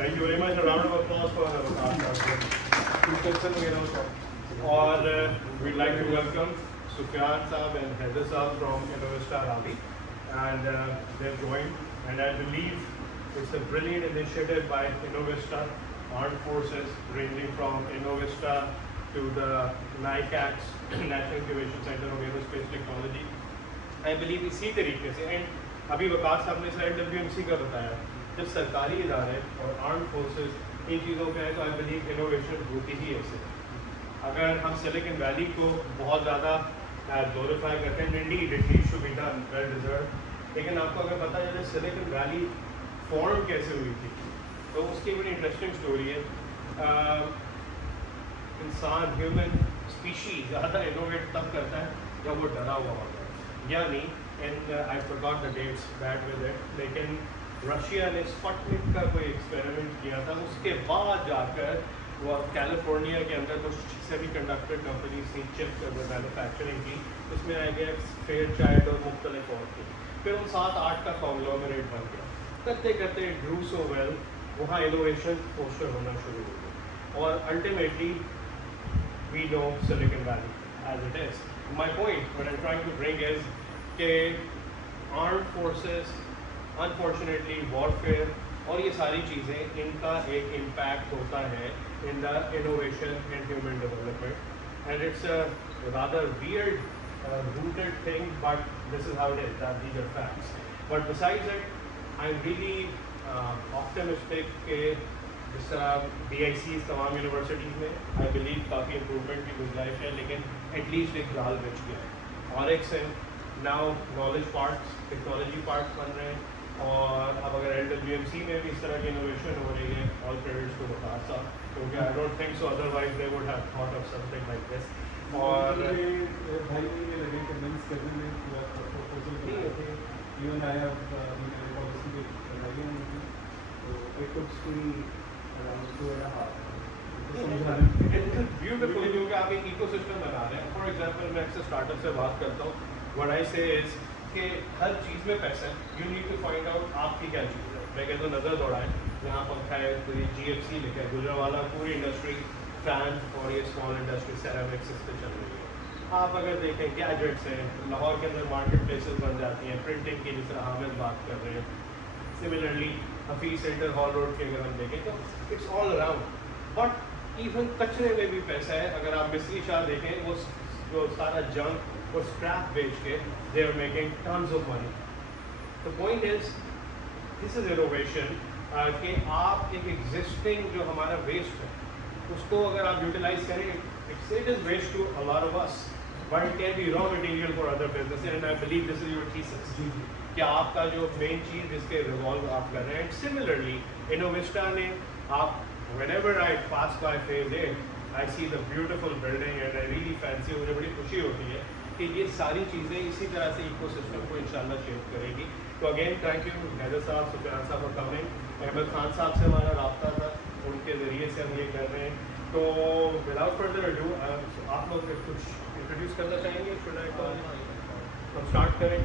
Thank you very much. A round of applause for और we'd like to welcome Sufyan Saab and Haider Saab from Innovista Ravi, and they've joined, and I believe it's a brilliant initiative by Innovista Armed Forces, ranging from Innovista to the NICAC's National Incubation Center of Aerospace Technology. I believe इसी तरीके से, and अभी वकास साहब ने शायद WMC का बताया, जब सरकारी इदारे और आर्म फोर्सेस इन चीज़ों पे है तो आई बिलीव इनोवेशन होती ही ऐसे। अगर हम सिलिकॉन वैली को बहुत ज़्यादा ग्लोरीफाई करते हैं, indeed it needs to be done, well deserve, लेकिन आपको अगर पता चले सिलिकॉन वैली फॉर्म कैसे हुई थी तो उसकी बड़ी इंटरेस्टिंग स्टोरी है। इंसान, ह्यूमन स्पीशीज ज़्यादा इनोवेट तब करता है जब वो डरा हुआ होता है, यानी and I forgot the dates bad with it, लेकिन रशिया ने स्पुतनिक का कोई एक्सपेरिमेंट किया था, उसके बाद जाकर वो कैलिफोर्निया के अंदर कुछ सेमीकंडक्टर कंपनी थी, चिप मैन्युफैक्चरिंग की, उसमें आई गेस फेयरचाइल्ड और मुख्तलिफ और थी, फिर उन 7-8 का कॉन्ग्लोमरेट बन गया, करते करते ड्रू सो वेल, वहाँ इनोवेशन पोस्टर होना शुरू हो गया और ultimately we know Silicon Valley as it is. My point what I am trying to bring is के आर्म्ड फोर्सेस, अनफॉर्चुनेटली वॉरफेयर और ये सारी चीज़ें, इनका एक इम्पैक्ट होता है in the innovation and human development, and it's a rather weird rooted thing, but this is how it is, that these are facts. But besides it, I'm really optimistic कि जिस तरह BICs तमाम universities में I believe काफ़ी improvement की गुंजाइश है, लेकिन एटलीस्ट एक जाल बच गया है और एक से now knowledge parts, technology parts बन रहे हैं, और अब अगर LWMC में भी इस तरह की इनोवेशन हो रही है, ऑल क्रेडिट्स टू वकास साहब, क्योंकि I don't think so otherwise they would have thought of something like this. और भाई ये लगे कन्विंस करने में पूरा प्रपोजल बनाया, इवन आई हैव पॉलिसी भी बनाई है, तो it took me around 2.5 beautiful, क्योंकि आप एक इकोसिस्टम बना रहे हैं। फॉर एग्जांपल मैं अक्सर स्टार्टअप से बात करता हूँ, व्हाट आई से इज कि हर चीज़ में पैसा है, you need to find out आपकी क्या चीज़ है। मैं कहता हूँ नज़र दौड़ाएं, यहाँ पंखा है तो ये GFC लिखा है, गुजरावाला पूरी इंडस्ट्री फैन और ये स्मॉल इंडस्ट्री सेरामिक्स इस पर चल रही है। आप अगर देखें गैजेट्स हैं, लाहौर के अंदर मार्केट प्लेसेस बन जाती हैं प्रिंटिंग की, जिस तरह हामिद बात कर रहे हैं। Similarly Hafeez centre hall road की अगर हम देखें तो it's all around, but even कचरे में भी पैसा है। अगर आप मिस्री शाह देखें, वो जो सारा जंक और स्क्रैप बेच के they are making tons of money. The point is this is innovation, कि आप एक एग्जिस्टिंग जो हमारा वेस्ट है उसको अगर आप यूटिलाइज करें, it is waste to a lot of us, but it can be raw material for other business, and I believe this is your thesis कि आपका जो मेन चीज़ जिसके रिवॉल्व आप कर रहे हैं। सिमिलरली इनोविस्टा ने, आप whenever I pass by phase A, I see the beautiful building and I really fancy, मुझे बड़ी खुशी होती है कि ये सारी चीज़ें इसी तरह से इकोसिस्टम को इंशाल्लाह चेंज करेगी। तो अगेन थैंक यू हैदर साहब, सुफियान साहब फॉर कमिंग। अहमद खान साहब से हमारा रब्ता था, उनके ज़रिए से हम ये कर रहे हैं। तो विदाउट फर्दर अडू, आप लोग कुछ इंट्रोड्यूस करना चाहेंगे? Should I call? हम स्टार्ट करें।